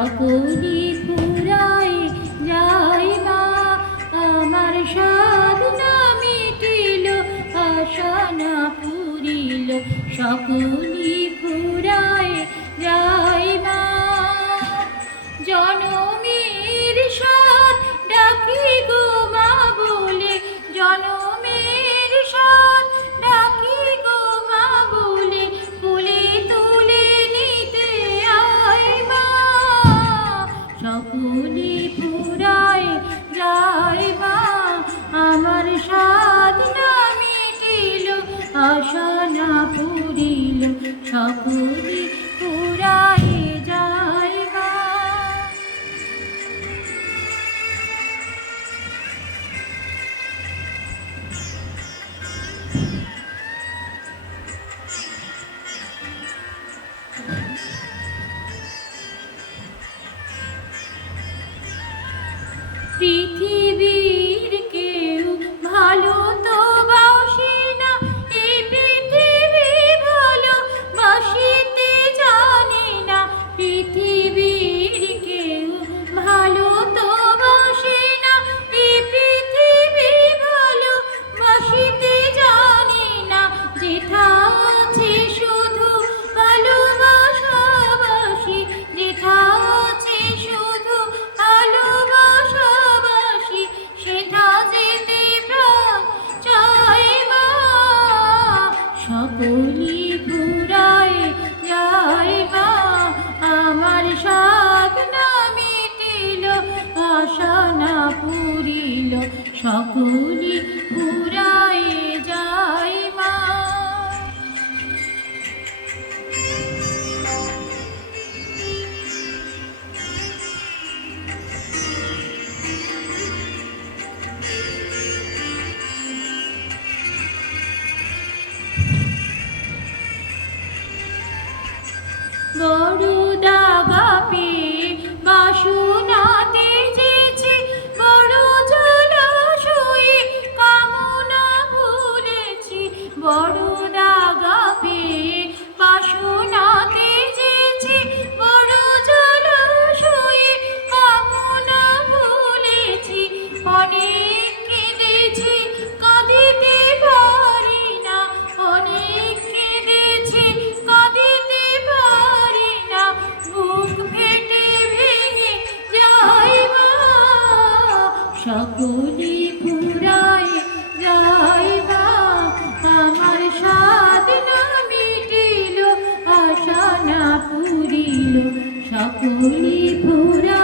সকলি ফুরায় যায় মা, আমার সাধনা মিটিল, আশা না পুরিল, সকলি ফুরায় যায় মা। জনমের সাথ ডাকি গো মা বলে, জনমের সাথ ডাকি গো মা বলে, কোলে তুলে নিতে আয় মা। সকলি ফুরায় যায় মা, আমার সাধনা মিটিল, আশা না পুরিল, সকলি ফুরায় যায় মা। পৃথিবীর কেউ ভালো তো বাসে না, এই পৃথিবী ভালো বাসিতে জানে না। পৃথিবীর কেউ ভালো তো বাসে না, এই পৃথিবী ভালো বাসিতে জানে না। যেথা আছে শুধু ভালোবাসাবাসি, যেথা আছে শুধু ভালোবাসাবাসি, সেথা যেতে প্রাণ চায় মা। সকলি ফুরায় যায় মা, আমার সাধনা মিটিল, আশা না পুরিল, সকলি ফুরায় যায় মা। বড় দাগা পেয়ে বাসনাতে যেছি, বড় জলাশয়ে কামনা ভুলেছি। বড় দাগা পেয়ে বাসনাতে যেছি, বড় জলাশয়ে কামনা ভুলেছি। অনেক কেঁদেছি কাঁদিতে পারি না, অনেক কেঁদেছি কাঁদিতে পারি না, বুক ফেটে ভেঙে যায় মা। সকলি ফুরায় যায় মা, আমার সাধনা মিটিল, আশা না পুরিল, সকলি ফুরায়।